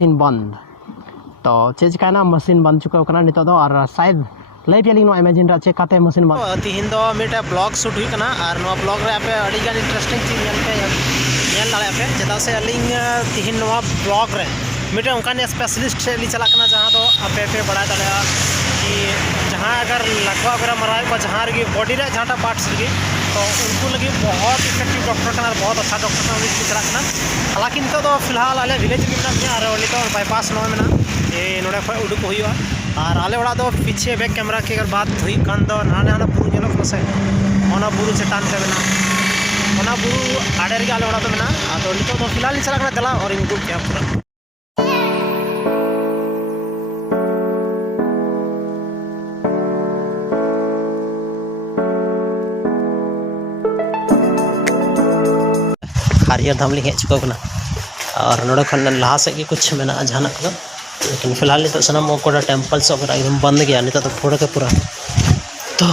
machine बंद तो चे चिकाना मशीन बंद चुका करना नितो दो और शायद लई पेलिंग नो इमेजिन रा चेक काते मशीन बंद तिहिन दो मिटा ब्लॉग शूट हुई कना और नो ब्लॉग रे आपे अडी गान इंटरेस्टिंग चीज नेल दाले आपे चेदा से अलिंग तिहिन नो ब्लॉग रे मिटा उनकान स्पेशलिस्ट से ली चला कना जहां तो आपे पे बड़ा दाले कि जहां अगर लकवा वगैरह मराए को जहां रे बॉडी रे जहां पार्ट्स रे तो उनको लगे बहुत इफेक्टिव डॉक्टर कना बहुत अच्छा डॉक्टर कना उनी चला कना हालांकि नितो दो फिलहाल आले विलेज रे मिना और नितो बाईपास नो मिना ए नोडे ख उडुक हुआ और आले ओड़ा दो पीछे बैक कैमरा की अगर बात हुई कान दो नाने हाना बुरु जेलो से ओना बुरु चेतान पे मेना ओना बुरु आड़े रे आले ओड़ा तो मेना तो नितो दो फिलहाल चला कना दला और इनको क्या पूरा हरियर धाम लिंग चुका कना और नोडे खन लहा से कुछ मेना जहाना को लेकिन फिलहाल नितो सनम कोड़ा टेम्पल्स वगैरह एकदम बंद गया नितो तो पूरा के पूरा तो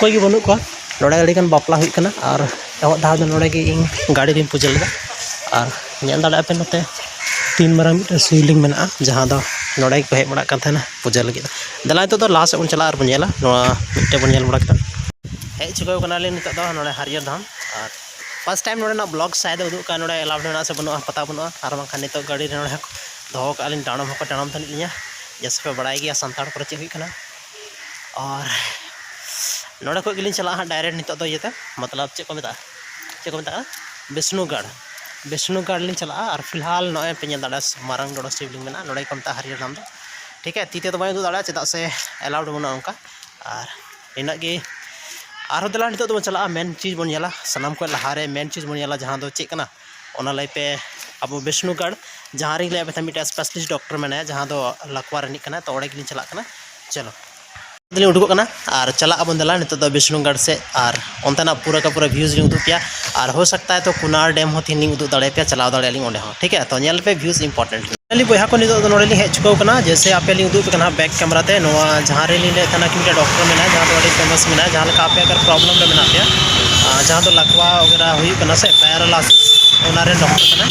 कोई बनू को नोडे अड़ी कन बापला हुई कना और एवं दा नोडे के इन गाड़ी रे पूजा लेदा और नेल दाड़ा पे नते तीन मारा मिट शिवलिंग मेना जहां दो नोडे को हे बड़ा kan थाना पूजा लगी दला तो लाहा से बन चला और बन नेला नोआ मिटे बन नेल बड़ा हे चुका कना ले नितो दो नोडे हरियर धाम और फर्स्ट टाइम नोडे ना ब्लॉग शायद उदू का नोडे अलाउड ना से बनुआ पता बनुआ और बांखान नितो गाड़ी रे नोडे दो का लिन टाणम को टाणम तन लिया जैसे पे बड़ाई गया संताड़ पर चे हुई कना और नोडे को गिलिन चला डायरेक्ट नितो दो येते मतलब चे को मेता विष्णुगढ़ लिन चला और फिलहाल नोए पे नेल दाड़ा मारंग डोडो शिवलिंग मेना नोडे को मेता हरियर नाम दो ठीक है तीते तो बाय दो दाड़ा चेदा से अलाउड बनुआ उनका और इना गे आरो दला नितो तो चला मेन चीज बन नेला सनाम को लहारे मेन चीज बन नेला जहां दो चे कना ओना लई पे अब विष्णुगढ़ जहाँ रे ले मिट स्पेशलिस्ट डॉक्टर में जहाँ दो लकवा रनिक कना तो ओड़े गिलिन चला कना चलो दिल्ली उडुक कना और चला बन दला नितो दो विष्णुगढ़ से और ओंतना पूरा का पूरा व्यूज लिंग उदुक पिया और हो सकता है तो कुनार डैम हो तीन उदुक दाड़े पे चलाव दाड़े लिंग ओंडे हो ठीक है तो नेल पे व्यूज इंपॉर्टेंट अली बहा को नितो नोड़े लिंग हेज चुका कना जैसे आपे लिंग उदुक कना बैक कैमरा ते नोआ जहाँ रे लिंग तना कि डॉक्टर में जहाँ तो अड़ी फेमस में जहाँ लका आपे अगर प्रॉब्लम रे मेना पे जहाँ तो लकवा वगैरह हुई कना से पैरालाइसिस ओनारे डॉक्टर कना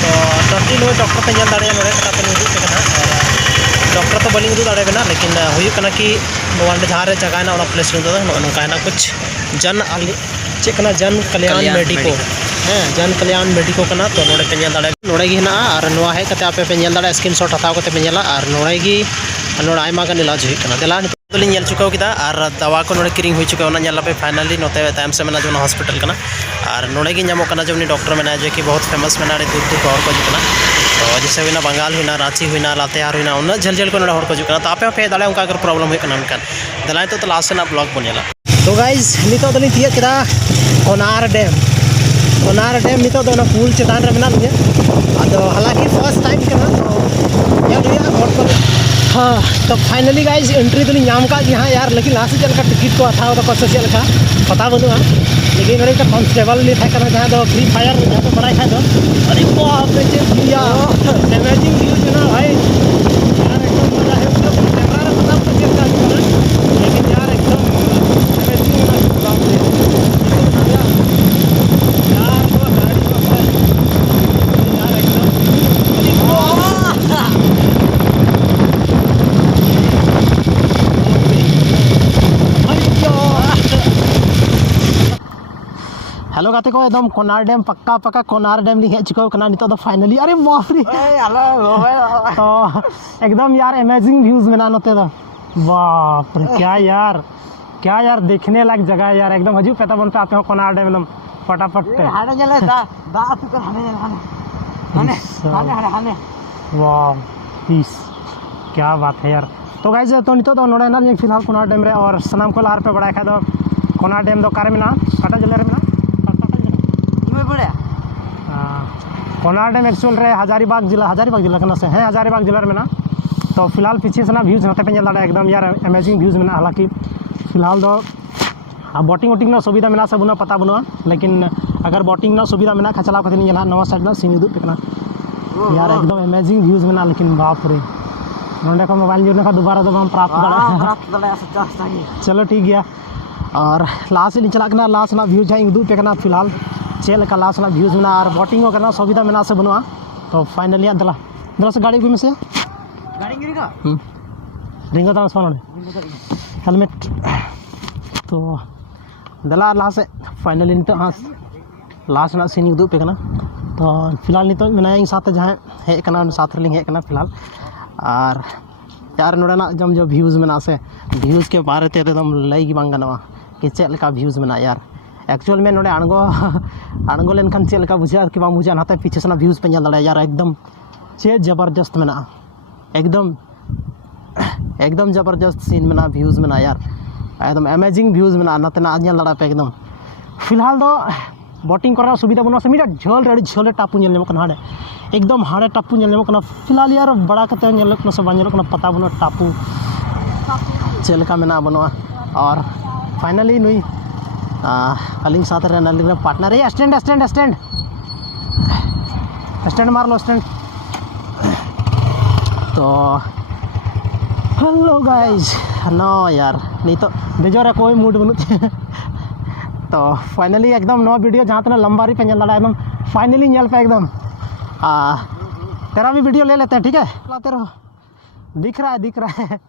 तो टोटली नो डॉक्टर पे जल दाड़े नोड़े कटा पे उदुक कना और डॉक्टर तो बलिंग उदुक दाड़े बना लेकिन हुई कना कि नोवांडे जहाँ रे जगह ना ओना प्लेस नो नोका ना कुछ जन चे कना जन कल्याण मेडिको जन कल्याण मेडिको कना तो नोड़े पे जल दाड़े नोड़े गी ना और नोआ है कते आपे पे जल दाड़े स्क्रीनशॉट हटाव कते पे जला और नोड़े गी नोड़ा आयमा गन इलाज हुई कना देला लिंग नेल चुका किदा और दवा को नोड़े किरिंग हुई चुका ओना नेला पे फाइनली नोते तायम से मेना जो हॉस्पिटल कना और नोड़े गी नामो कना जो उनी डॉक्टर मेना जो कि बहुत फेमस मेना रे दूर दूर हर को जुकना तो जैसे हुईना बंगाल हुईना रांची हुईना लातेहार हुईना उन झल झल को नोड़े हर को जुकना तो आपे पे दाड़े उनका अगर प्रॉब्लम हुई कना उनका दला तो लास्ट ना ब्लॉग बनेला तो गाइस नितो दली तिया किदा कोनार डैम नितो दो ना पुल चेतान रे मेना लिया अदो हालांकि फर्स्ट टाइम कना तो या दुया हॉट पर हाँ तो फाइनली गाइस एंट्री तो नाम का यहाँ यार लेकिन लास्ट चल का टिकट को था तो कस चल का पता बनुआ लेकिन मेरे कांस्टेबल ले था जहाँ दो फ्री फायर जहाँ तो बड़ा था अरे बाप रे भैया अमेजिंग व्यूज ना भाई यार एकदम मजा है उसका कैमरा रे पता तो चेक कर लेकिन यार एकदम अमेजिंग ना बाप रे यार वो गाड़ी को यार एकदम हेलो गाते को एकदम कोनार डैम पक्का कोनार डैम लिंग हेज चुका कना नितो तो फाइनली अरे बाप रे तो एकदम यार अमेजिंग व्यूज मेना नते तो बाप रे क्या यार देखने लायक जगह है यार एकदम हजू पेता बन पे आते हो कोनार डैम एकदम फटाफट हाने जले दा आते हाने वाह पीस क्या बात है यार तो गाइस तो नितो तो नोडे ना फिलहाल कोनार डैम रे और सनाम को लार पे बड़ा खा दो कोनार डैम दो कार मेना काटा जले रे मेना कोनार डैम एक्चुअल रे हजारीबाग जिला कना से है हजारीबाग जिला में ना तो फिलहाल पीछे से ना व्यूज नते पे दाड़ा एकदम यार अमेजिंग व्यूज में हालांकि फिलहाल दो बोटिंग वोटिंग ना सुविधा में सब पता बनुआ लेकिन अगर बोटिंग ना सुविधा में खा चलाव कते नवा साइड ना सीन उदुग पे यार एकदम अमेजिंग व्यूज में लेकिन बाप रे नोडे को मोबाइल जो ना दोबारा दो प्राप्त दाड़ा चलो ठीक गया और लास्ट से चला लास्ट ना व्यूज है उदुग पे फिलहाल चेल का लास्ट ना व्यूज में और बोटिंग करना सुविधा में से बनुआ तो फाइनली दला जरा से गाड़ी को में से गाड़ी गिरी का रिंगा दास वाला हेलमेट तो दला लास्ट से फाइनली नित हाँ लास्ट ना सीन उदूप पे करना तो फिलहाल नित मेना इन साथ जहाँ हेज करना साथ रे हेज करना फिलहाल और यार नोड़ना जम जो व्यूज़ में से व्यूज़ के बारे में एकदम लई की बांग गनवा कि चेक लेका व्यूज़ में यार एक्चुअल में नोड़े अणगो लेनखान चेक लेका बुझा कि बांग बुझा नाते पीछे से व्यूज़ पे ñel दाड़े यार एकदम चे जबरदस्त में एकदम जबरदस्त सीन में व्यूज़ में यार एकदम अमेजिंग व्यूज़ में नाते ñel दाड़ा पे एकदम फिलहाल दो बोटिंग करना सुविधा बना से मिटा झोल रे झोल टापू ñel ñamok kana हाड़े एकदम हाड़े टापू ñel ñamok kana फिलहाल यार बड़ा कते ñel kana से बाñel kana पता बनो टापू चेलका में बनो और फाइनली नुई अलिंग साथ रे अलिंग पार्टनर है स्टैंड स्टैंड स्टैंड स्टैंड मार लो स्टैंड तो हेलो गाइस नो यार नहीं तो बेजोर कोई मूड बनू तो फाइनली एकदम नो वीडियो जहाँ तना लंबा री पे ñel दाड़ा एकदम फाइनली ñel पे एकदम तेरा भी वीडियो ले लेते हैं ठीक है लाते रहो दिख रहा है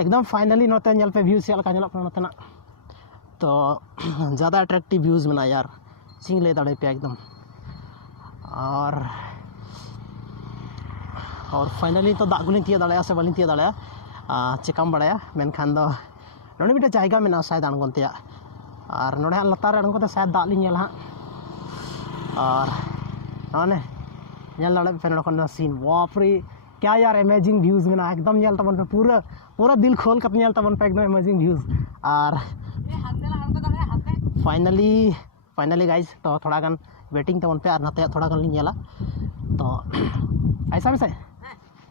एकदम फाइनली नोते ñel पे व्यूज़ चल का ñelok ना तो ज़्यादा अट्रैक्टिव व्यूज़ में यार सिंग ले दाड़े पे एकदम और फाइनली तो दाग गुलिंग तिया दाड़ा से बालिंग तिया दाड़ा चिकाम बड़ाया मेनखान दो नोड़े मिटे जायगा में शायद अणगोन तेया और नोड़े लतार अणगोते शायद दाग लिंग ñel हाँ और नोने ñel दाड़े पे नोड़े सीन वापरी क्या यार अमेजिंग व्यूज़ में एकदम ñel तबन पे पूरा दिल खोल कर ñel तबन पे एकदम अमेजिंग व्यूज़ और फाइनली गाइज तो थोड़ा गन वेटिंग तबन पे और नाते थोड़ा गन लिंग ñela तो ऐसा भी से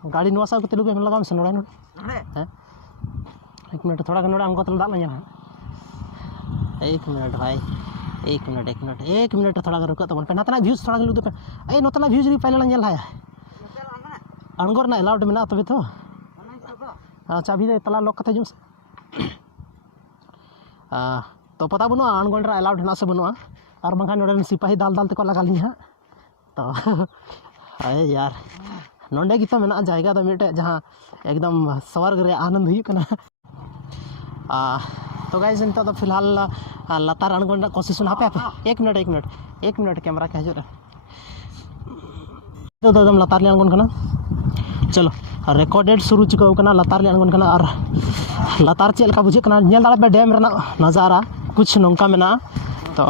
गाड़ी नुआ सा को तेलुगु में लगा से नोड़े हैं एक मिनट थोड़ा गन नोड़े अंगो तल दाल ñela एक मिनट भाई एक मिनट थोड़ा गन रुको तबन पे नातना व्यूज़ थोड़ा गन लुदे पे ए नोतना व्यूज़ री पहले ñel है अणगोर ना अलाउड में तबे तो चाबी दे तला लॉक कते जुम तो पता बनो अणगोन रा अलाउड ना से बनो और बंखा नोड़े सिपाही दाल दाल तको लगा ली हाँ तो अरे यार नोंडे की तो मेना जायगा तो मिटे जहाँ एकदम स्वर्ग रे आनंद हुई कना तो गाइस नित तो फिलहाल लतार अणगोन कोशिश पे एक मिनट कैमरा के हजर तो एकदम लतार ले अणगोन कना चलो रिकॉर्डेड शुरू चुका लतार ले अणगोन कना और लतार चेक का बुझे कना ñel दाड़ा पे डैम रना नज़ारा कुछ नौका में तो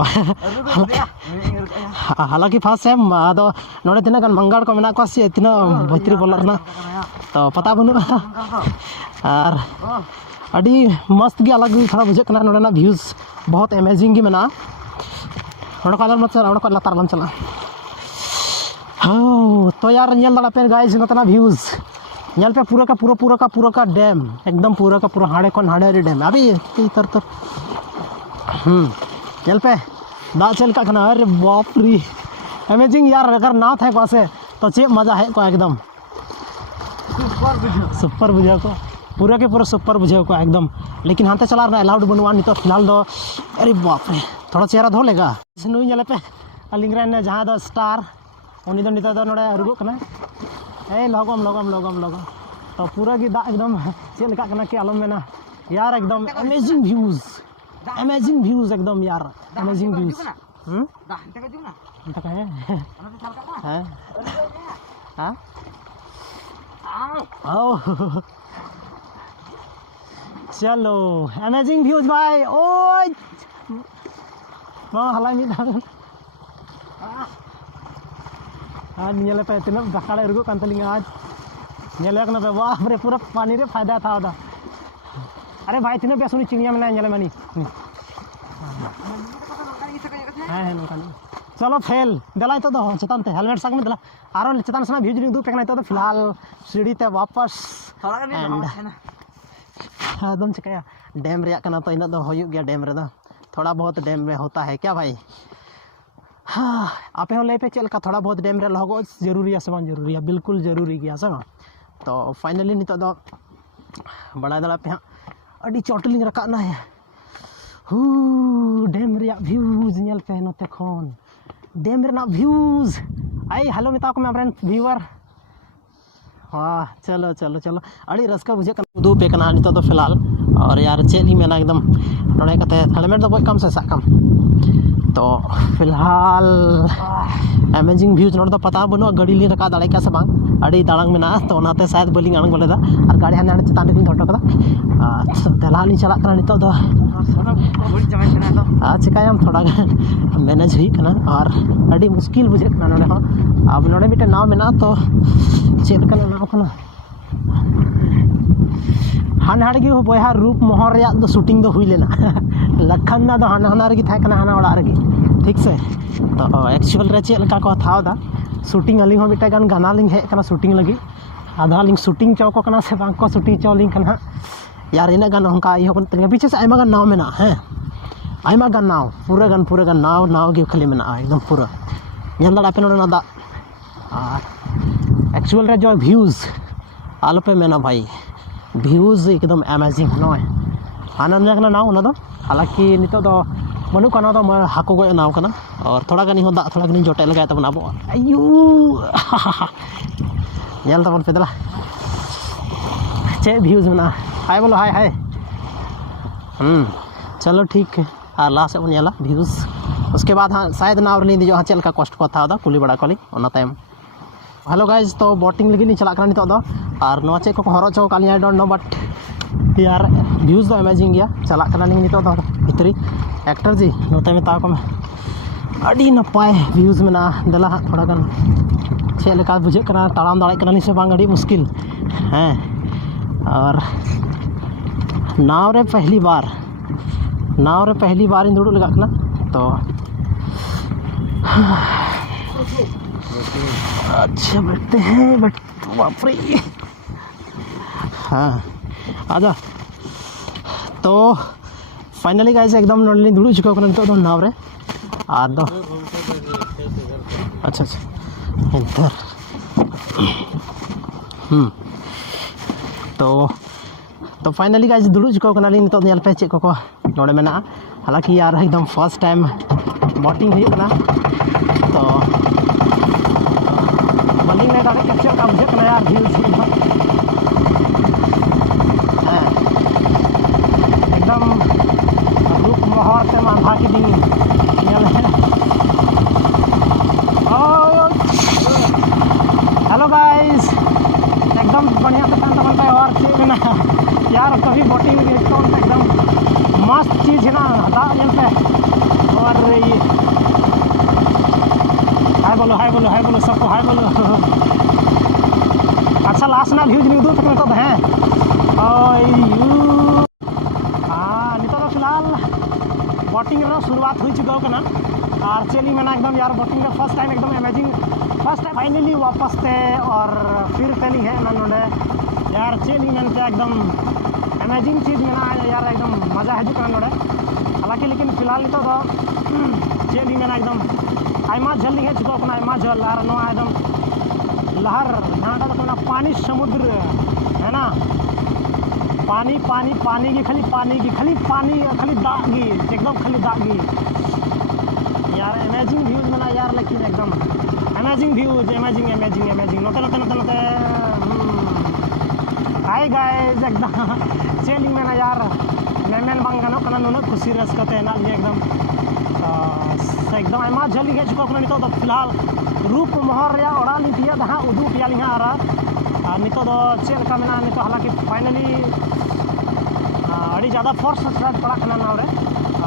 हालांकि फर्स्ट टाइम आदो नोड़े तीना गन मंगाड़ को मेना को से तीना भीतरी बोलना तो पता बनू और अड़ी मस्त गे अलग थोड़ा बुझे कना नोड़े ना व्यूज़ बहुत अमेजिंग गे मेना नोड़े को मत चला नोड़े को लतार लम चला हाँ तो यार ñel दाड़ा पे गाइस नतना व्यूज़ ñel पे पूरा का डैम एकदम पूरा का पूरा हाड़े कौन हाड़े डैम अभी तर ñel पे दा चल का खना अरे बाप रे अमेजिंग यार अगर ना था पासे तो चे मजा है को एकदम सुपर बुझा को पूरा के पूरा सुपर बुझा को एकदम लेकिन हाथे चला रहा अलाउड बनवा नहीं तो फिलहाल दो अरे बाप रे थोड़ा चेहरा धो लेगा नुई ñel पे अलिंग रे जहाँ दो स्टार उनी दो नित दो नोड़े रुगो कना ए लगम तो पूरा की दा एकदम चेक लेका कना के आलम में यार एकदम अमेजिंग व्यूज़ एकदम यार अमेजिंग व्यूज़ चलो अमेजिंग व्यूज़ भाई ओए हलाई मिद आज ñel पे इतना दखाड़े रुगो कान तलिंग आज ñel पे बाप रे पूरा पानी रे फायदा था ओदा अरे भाई तीन पे सुनी चिड़िया में ñel मानी है चलो फेल दला तो चेतान ते हेलमेट साग में दला आरो चेतान से भ्यूज दू पेकना तो फिलहाल सीढ़ी ते वापस एकदम चिकाया डैम रे कना तो इना दो होयुग गया डैम रे थोड़ा बहुत डैम में होता है क्या भाई हाँ आपे हो ले पे चल का थोड़ा बहुत डैम रे लगो जरूरी है समान जरूरी है बिल्कुल जरूरी गया सब तो फाइनली नित दो बड़ा दला पे अड़ी चोटलिंग रकाना है डैम रे व्यूज़ ñel पे नते खन डैम रे व्यूज़ आई हेलो मिता को मैं फ्रेंड व्यूअर हाँ चलो चलो चलो अड़ी रस्का बुझे उदू पे कना नितो फिलहाल और यार चेक ही मेना एकदम नोड़े कते हेलमेट दो कम से साकम तो फिलहाल अमेजिंग व्यूज नोड़ पता बनो गाड़ी ली रखा दाड़े से बांग अड़ी दाड़ांग मेना तो नाते शायद बलिंग आंग बोलेदा और गाड़ी हाने हाने चेतान रे धोटो कदा तेला ली चला कना नितो दो चिकायाम थोड़ा मैनेज हुई कना और अड़ी मुश्किल बुझे कना नोड़े हो अब नोड़े मिटे नाव मेना तो चेक कना नाव कना हाने हाड़े गे बया रूप मोहर रे दो शूटिंग दो हुई लेना लखन दा हाना हाना रे था कना हाना ओड़ा रे ठीक से तो एक्चुअल रे चेक लका को थाव दा शूटिंग अली हो मिटे गान गाना लिंग हे कना शूटिंग लगी आधा लिंग शूटिंग चौको कना से बांग को शूटिंग चौ लिंग कना यार इना गान हमका इहो कन पीछे से आयमा गान नाव मेना है आयमा गान नाव पूरा गान नाव गे खाली मेना एकदम पूरा ñel da पे नोडे ना दा एक्चुअल रे जो व्यूज आलो पे मेना भाई व्यूज एकदम अमेजिंग नॉय आनंद ना नाव ना दो हालांकि नितो दो मनु कना दो हाको गो नाव कना और थोड़ा गानी हो दा थोड़ा गानी जोटे लगाय तबन अब आयु ñel तबन पेदला चे व्यूज मेना हाय बोलो हाय चलो ठीक है और लास्ट बन ñela व्यूज उसके बाद हाँ शायद नाव रे दी जो हाँ चलका कष्ट को था कुली बड़ा कली ओना टाइम हेलो गाइज तो बोटिंग लगी नहीं चला नितो दो और नवा चेक को हरो चो काली आई डोंट नो बट यार व्यूज दो अमेजिंग गया चला नितो दो भितरी एक्टर जी नोते में ताको में अड़ी नपाय व्यूज में ना दला थोड़ा गान चेक लेका बुझे कना ताड़ाम दाड़े कना से बांग अड़ी मुश्किल हैं और नाव रे पहली बार इन दुड़ू लगा कना तो अच्छा बैठते हैं बट बाप रे हाँ आजा तो फाइनली गाइस एकदम नोडली दुड़ू चुका कना तो नाव रे आ दो अच्छा इधर तो फाइनली गाइस दुड़ू चुका कना ली नितो नेल पे चेक को नोडे मेना हालांकि यार एकदम फर्स्ट टाइम बोटिंग हुई कना तो बलिंग ने दाड़े कैप्चर का बुझे कना यार व्यूज एकदम रूप मोहर से मांधा की दिन हेलो गाइस एकदम बढ़िया से कान बनता है और चीज ना यार कभी बोटिंग में एकदम मस्त चीज़ है ना दाग पे और ये हाय बोलो सबको हाय बोलो अच्छा लास्ट ना व्यूज नहीं दूर तक तो हैं हाँ नितो तो फिलहाल बोटिंग रे शुरुआत हो चुका कना और चेली में ना एकदम यार बोटिंग में फर्स्ट टाइम एकदम अमेजिंग फर्स्ट टाइम फाइनली वापस थे और फिर चली है ना नोडे यार चेली में एकदम अमेजिंग चीज़ में ना यार एकदम मजा है जो नोड़े हालांकि लेकिन फिलहाल तो चेली में ना एकदम आयमा झल है चुका अपना आयमा झल और नो एकदम लहर जहाँ का पानी समुद्र है ना पानी की खाली पानी खाली दागी एकदम खाली दागी यार अमेजिंग व्यूज में ना यार लेकिन एकदम अमेजिंग व्यूज अमेजिंग नोते हाय गाइस एकदम चेलिंग में ना यार मेन बांग गानो कना नुना खुशी रसकते ना ये एकदम आयमा झल ही चुका कना नितो फिलहाल रूप मोहर रे ओड़ा लिया हाँ उदू पिया लिहा और नितो चेल का मेना नितो हालांकि फाइनली अड़ी ज़्यादा फोर्स स्टार्ट पड़ा कना नाव रे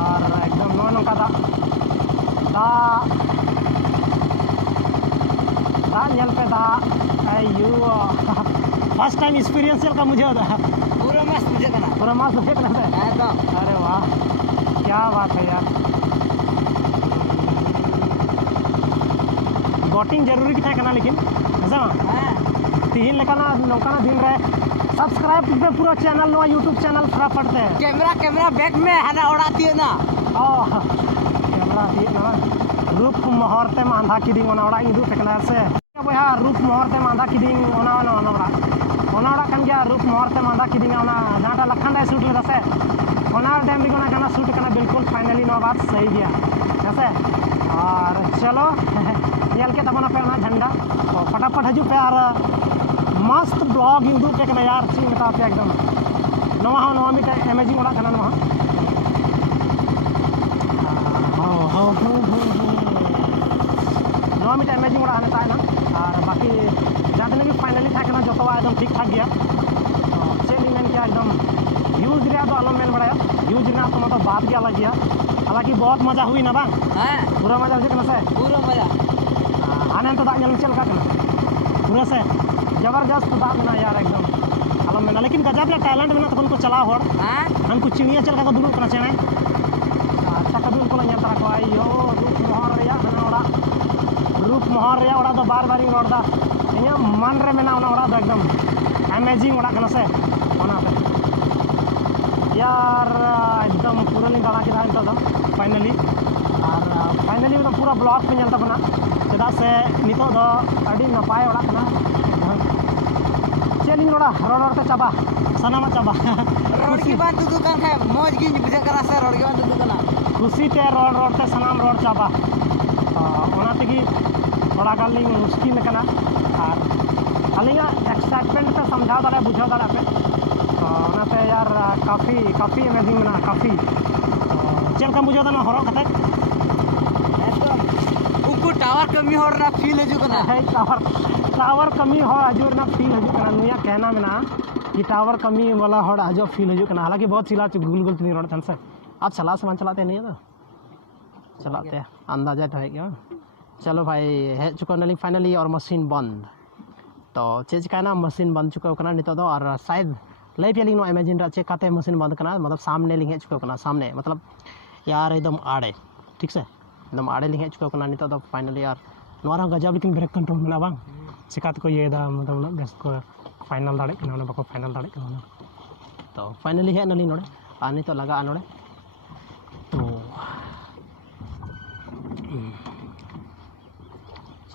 और एकदम नो नोका दा ñel पे दा आयु फर्स्ट टाइम एक्सपीरियंस चल का मुझे पूरा मस्त मुझे करना अरे वाह क्या बात है यार बोटिंग जरूरी की था लेकिन ऐसा तीन लेकाना नौकाना दिन रहे सब्सक्राइब पे पूरा चैनल नो यूट्यूब चैनल पूरा पढ़ते हैं कैमरा बैक में है ना उड़ाती है ना कैमरा दिए ना रूप मोहरते मांधा की दिन ओना इदू फेकना से बया रूप मोहरते मांधा की दिन ओना कन गया रूप मोहरते मांधा की दिन ओना जहाटा लखन दाई शूट लेदा से ओना डैम रे ओना गाना शूट करना बिल्कुल फाइनली नो बात सही गया जैसे और चलो यल के तबना पे ओना झंडा तो फटाफट हजू पे और मस्त ब्लॉग उदूग पे कना यार ची मता पे एकदम नवा मिटा अमेजिंग ओड़ा कना नवा नवा मिटा अमेजिंग ओड़ा हने तायना और बाकी जहाँ तक फाइनली था कना जो एकदम ठीक ठाक गया चेली मेन किया एकदम व्यूज रे तो आलम मेन बड़ा व्यूज रे तो मतलब बात क्या अलग गया हालांकि बहुत मजा हुई ना बांग हाँ पूरा मजा हुई से पूरा मजा आने तो दाग चल का पूरा से जबरदस्त दाग में यार एकदम आलम में लेकिन गजब ले टैलेंट में तक उनको चला हर हाँ हमको चिड़िया चल का दुलू करना चेने अच्छा कभी उनको नहीं आता को आयो रूप मोहर रे हना ओड़ा रूप मोहर रे ओड़ा तो बार बार रोड़ा इन मन रे मेना ओड़ा तो एकदम अमेजिंग ओड़ा करना से ओनाते यार एकदम पूरा लिंग दाड़ा किया तो फाइनली और फाइनली एकदम पूरा ब्लॉग पे चलता बना चेदा से नितो दो अड़ी नपाय ओड़ा कना चेलिंग रोड़ा रोड़ते चाबा सनामा चाबा रोड की बात तो दुकान है मौज की बुझा करा से रोड की बात तो दुकान खुशी ते रोड़ते सनाम रोड चाबा ओना तेगी थोड़ा गाली मुश्किल कना और अलिंगा एक्साइटमेंट पे समझा दाड़ा बुझा दाड़ा पे ओनाते यार काफ़ी अमेजिंग मना काफ़ी चल का बुझा दाना हरो कते एकदम उनको टावर कमी हो रहा फील है जो कना है टावर कमी हो हजूर ना फील हजू कना नुया कहना में ना कि टावर कमी वाला हर हजो फील हजू कना हालांकि बहुत चिल्ला गुल गुल नहीं रोड से आप चला सामान चलाते नहीं है तो चलाते हैं अंदाजा तो है क्या चलो भाई है चुका नली फाइनली और मशीन बंद तो चेज का ना मशीन बंद चुका करना नहीं तो और शायद लई पे लिंग नो इमेजिन रा चेक काते मशीन बंद करना मतलब सामने लिंग है चुका करना सामने मतलब यार एकदम आड़े ठीक से एकदम आड़े लिंग है चुका करना नहीं तो फाइनली यार नोरा गजब लेकिन ब्रेक कंट्रोल में ना बांग चिकात को ये दा मतलब ना बेस को फाइनल दाड़े ना बाको फाइनल दाड़े ना तो फाइनली है नली नोड़े आने तो लगा नोड़े तो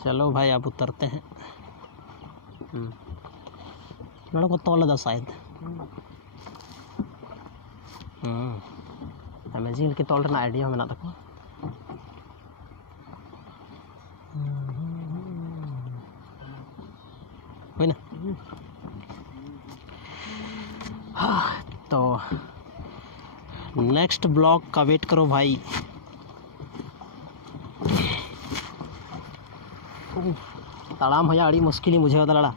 चलो भाई अब उतरते हैं नोड़े को तोल दा शायद अमेजिंग के तोल रना आइडिया में ना तको हुई ना तो नेक्स्ट ब्लॉग का वेट करो भाई ताड़ाम हो अड़ी मुश्किल ही मुझे लड़ा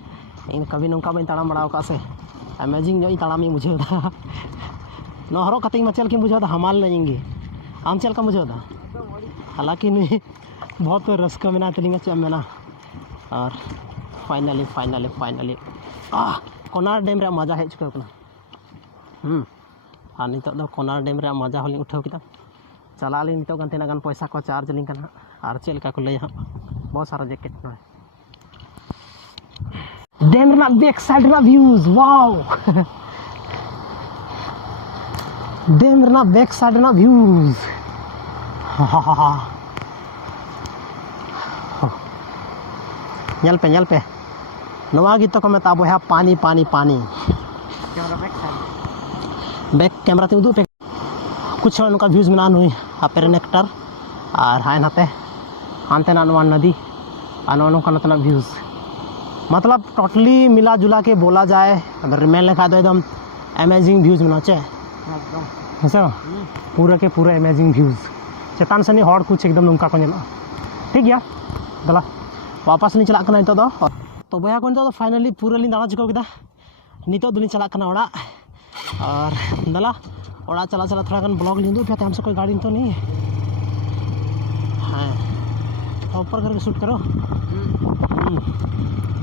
इन कभी नौका बी ताड़ाम बड़ा का से अमेजिंग जो ताड़ाम ही मुझे न हरो कते मचल की मुझे हमाल नहीं आम चल का मुझे हालांकि नहीं बहुत रस्का में तलिंग चे मेना और फाइनली कोनार डैम रे मजा है चुका और नित कोनार डैम रे मजा होली उठाव किया चला ली नित तीन पैसा को चार्ज लिंग और चलका को लैया बहुत सारा जैकेट डैम रे बैक साइड रे व्यूज वाओ डैम रे बैक साइड रे व्यूज nyal pe नवा गीत को मता बोया पानी पानी पानी बैक कैमरा ते उदू पे कुछ उनका व्यूज में नान हुई हापेर नेक्टर और हाय नाते हानते ना नवा नदी और नोका नतना व्यूज मतलब टोटली मिला जुला के बोला जाए अगर मेन लिखा तो एकदम अमेजिंग व्यूज में नाचे एकदम पूरा के पूरा अमेजिंग व्यूज चेतान सनी हॉट कुछ एकदम नौका को नेला ठीक गया दला वापस नहीं चला नितो तो बया को नितो फाइनली पूरा ली दाड़ा चुका किया नितो दुनी चला ओड़ा और दला ओड़ा चला चला थोड़ा गन ब्लॉग लिंदू पे हमसे कोई गाड़ी तो नहीं हाँ तो ऊपर करके शूट करो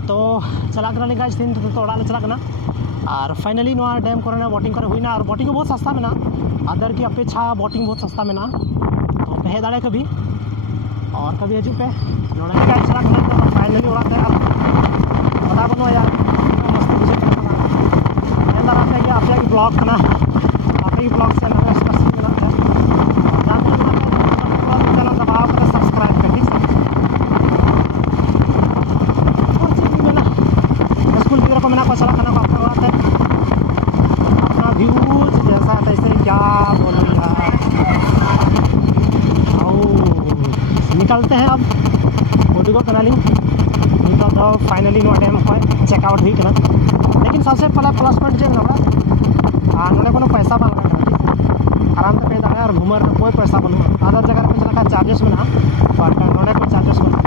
तो चला करना गाइस दिन तो ओड़ा ले चला करना और फाइनली नवा डैम को बोटिंग करे हुई ना और बोटिंग बहुत सस्ता में ना अदर की अपेक्षा बोटिंग बहुत सस्ता में ना तो कहे दाड़े कभी और कभी हजू पे नोड़े गाइस चला करना तो फाइनली ओड़ा पे यार बता बनो यार मस्त बुझे करना दाड़ा पे आप जाके ब्लॉग करना आप ही ब्लॉग से ना स्पेशल मिलता है जानते हो चैनल दबाओ कर सब्सक्राइब कर ठीक और चीज भी ना स्कूल की तरफ मैंने को चला करना आपको अपना व्यूज जैसा तैसे क्या बोलो यार निकलते हैं अब फोटो को करा लेंगे फाइनली डैम चेकआउट होना लेकिन सबसे पहला प्लस पॉइंट जो ना नोड़े को पैसा बांग लगा आराम से पे दाड़ा और घूमर में कोई पैसा बनूँ अदर जगह पे चला चार्जेस में बट नोड़े को चार्जेस बना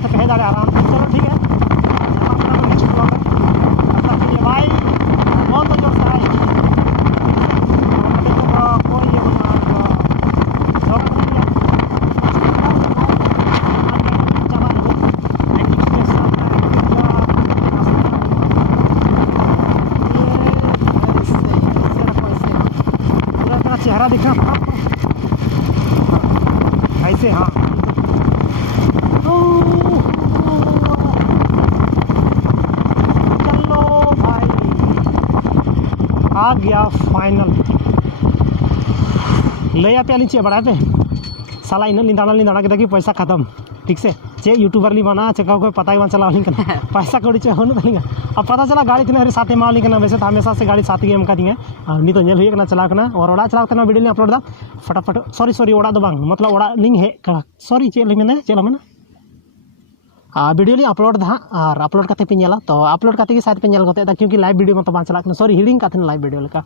तो पे दाड़ा आराम से चलो ठीक है नेक्स्ट ब्लॉग भाई बहुत जोर से आई कोई ये चेहरा दिखना ऐसे हाँ चलो भाई आ गया फाइनल लैया पे चे बढ़ाते साला इन दाड़ा कि पैसा खत्म ठीक से चे यूट्यूबर ली बना चे कोई पता ही बन चला पैसा कौड़ी चे हो अब पता चला गाड़ी तीन हरी साथ एमाली वैसे तो हमेशा से गाड़ी साथ ही एम दी नी तो हुई चलावना और ओड़ा चलाव वीडियो लिंग अपलोड फटाफट सॉरी ओड़ा दो मतलब ओड़ा लिंग हेज सॉरी चेक मेना वीडियो लिंग अपलोड और अपलोड करते पे नेला तो अपलोड करते शायद पे नेल क्योंकि लाइव वीडियो मतलब चला सॉरी हिड़िंग लाइव वीडियो लेका